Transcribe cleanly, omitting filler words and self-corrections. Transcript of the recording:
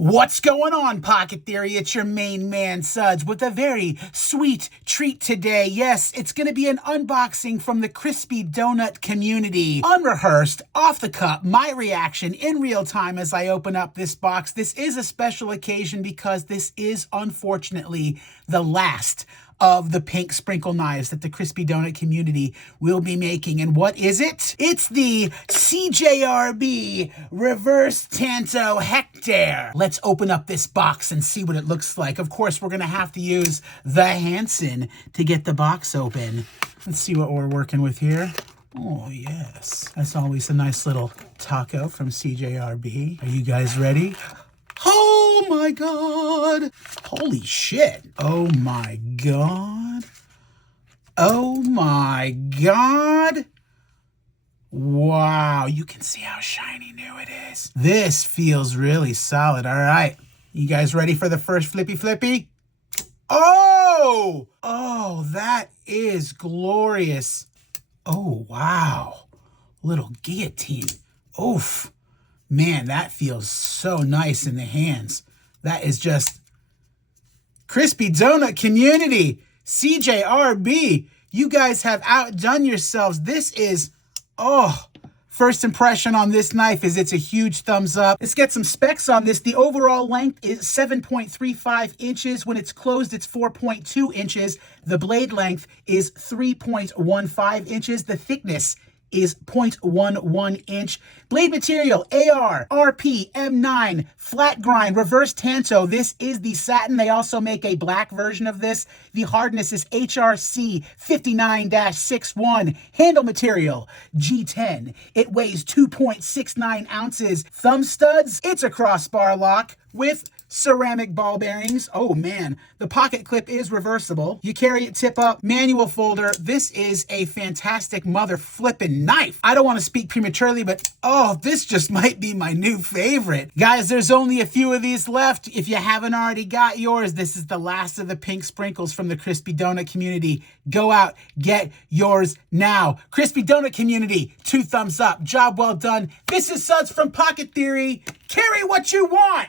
What's going on, Pocket Theory? It's your main man, Suds, with a very sweet treat today. Yes, it's going to be an unboxing from the crispy donut community. Unrehearsed, off the cup, my reaction in real time as I open up this box. This is a special occasion because this is, unfortunately, the last of the pink sprinkle knives that the crispy donut community will be making. And what is it? It's the CJRB Reverse Tanto Hectare. Let's open up this box and see what it looks like. Of course, we're gonna have to use the Hansen to get the box open. Let's see what we're working with here. Oh, yes. That's always a nice little taco from CJRB. Are you guys ready? Oh my God. Holy shit. Oh my God. Oh my God. Wow. You can see how shiny new it is. This feels really solid. All right. You guys ready for the first flippy? Oh, that is glorious. Oh, wow. Little guillotine. Oof. Man, that feels so nice in the hands. That is just crispy donut community. CJRB, you guys have outdone yourselves. This is, first impression on this knife is it's a huge thumbs up. Let's get some specs on this. The overall length is 7.35 inches. When it's closed, it's 4.2 inches. The blade length is 3.15 inches. The thickness is 0.11 inch. Blade material, AR, RP, M9, flat grind, reverse tanto. This is the satin. They also make a black version of this. The hardness is HRC 59-61. Handle material, G10. It weighs 2.69 ounces. Thumb studs, it's a crossbar lock with ceramic ball bearings. Oh man, the pocket clip is reversible. You carry it tip up, manual folder. This is a fantastic mother flippin' knife. I don't want to speak prematurely, but this just might be my new favorite. Guys, there's only a few of these left. If you haven't already got yours, this is the last of the pink sprinkles from the crispy donut community. Go out, get yours now. Crispy donut community, 2 thumbs up. Job well done. This is Suds from Pocket Theory. Carry what you want.